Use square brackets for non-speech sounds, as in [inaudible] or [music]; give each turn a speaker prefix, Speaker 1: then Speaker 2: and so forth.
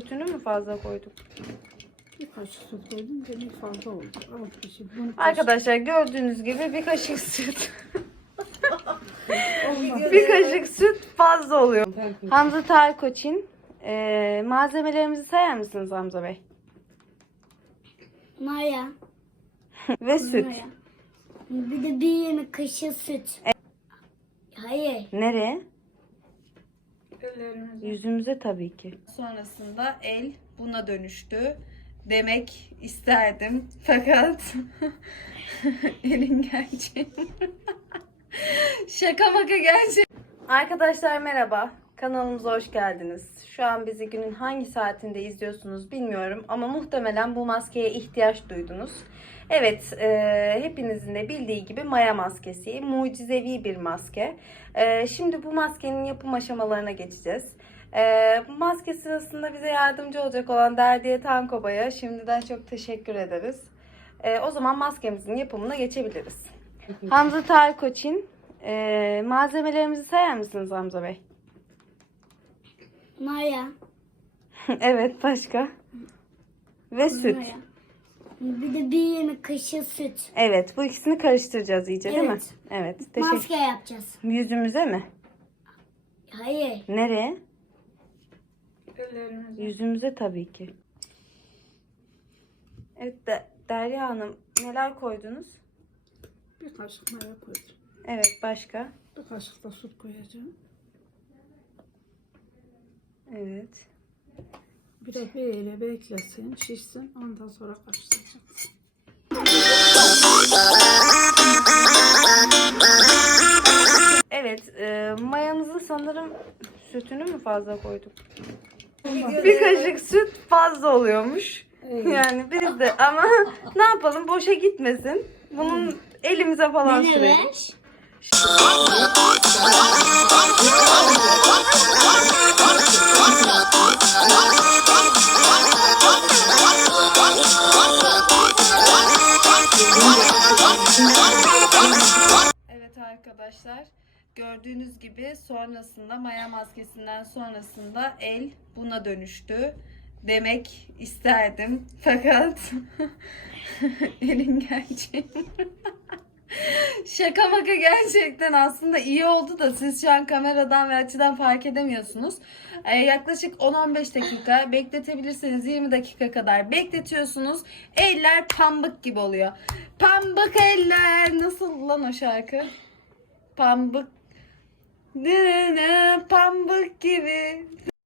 Speaker 1: Sütünü mü fazla koyduk?
Speaker 2: Bir kaşık süt koydum. Demek fazla oldu. Alt kişi. Bunu
Speaker 1: Arkadaşlar gördüğünüz gibi bir kaşık süt. [laughs]
Speaker 2: Olmaz.
Speaker 1: bir kaşık süt fazla oluyor. Hamza Tarkoç'in eee malzemelerimizi sayar mısınız Hamza Bey?
Speaker 3: Maya. [laughs]
Speaker 1: Ve süt.
Speaker 3: Maya. Bir de bir yemek kaşığı süt. Hayır.
Speaker 1: Nereye?
Speaker 2: Ellerimizi
Speaker 1: Yüzümüze tabii ki.
Speaker 4: Sonrasında el buna dönüştü. Demek isterdim fakat [laughs] elin gerçeği. [laughs] Şaka maka gerçek.
Speaker 1: Arkadaşlar merhaba. Kanalımıza hoş geldiniz. Şu an bizi günün hangi saatinde izliyorsunuz bilmiyorum ama muhtemelen bu maskeye ihtiyaç duydunuz. Evet, e, hepinizin de bildiği gibi maya maskesi, mucizevi bir maske. E, şimdi bu maskenin yapım aşamalarına geçeceğiz. E, bu maske sırasında bize yardımcı olacak olan Derdiye Tankoba'ya şimdiden çok teşekkür ederiz. E, o zaman maskemizin yapımına geçebiliriz. Hamza Tarkoç'in e, malzemelerimizi sayar mısınız Hamza Bey?
Speaker 3: Maya. [laughs]
Speaker 1: evet başka? Ve süt.
Speaker 3: Maya. Bir de bir yemek kaşığı süt.
Speaker 1: Evet bu ikisini karıştıracağız iyice değil mi?
Speaker 3: Evet.
Speaker 1: Evet. Teşekkür.
Speaker 3: Maske yapacağız.
Speaker 1: Yüzümüze mi?
Speaker 3: Hayır.
Speaker 1: Nereye?
Speaker 2: ellerimizi
Speaker 1: Yüzümüze tabii ki. Evet de, Derya Hanım neler koydunuz?
Speaker 2: bir kaşık maya koydum.
Speaker 1: Evet başka?
Speaker 2: Bir kaşık da süt koyacağım.
Speaker 1: Evet.
Speaker 2: Biraz böyle beklesin, şişsin. Ondan sonra karıştıracağım.
Speaker 1: Evet e, mayamızı sanırım sütünü mü fazla koyduk? Bir kaşık süt fazla oluyormuş. Yani biz de ama [laughs] ne yapalım boşa gitmesin. Bunun elimize falan sürelim.
Speaker 4: Evet arkadaşlar gördüğünüz gibi sonrasında maya maskesinden sonrasında el buna dönüştü. Demek isterdim fakat [laughs] elin gerçeği. Şaka maka gerçekten aslında iyi oldu da siz şu an kameradan ve açıdan fark edemiyorsunuz. Ee, yaklaşık 10-15 dakika bekletebilirseniz 20 dakika kadar bekletiyorsunuz. Eller pambık gibi oluyor. Pambık eller nasıl lan o şarkı? Pambık pambık gibi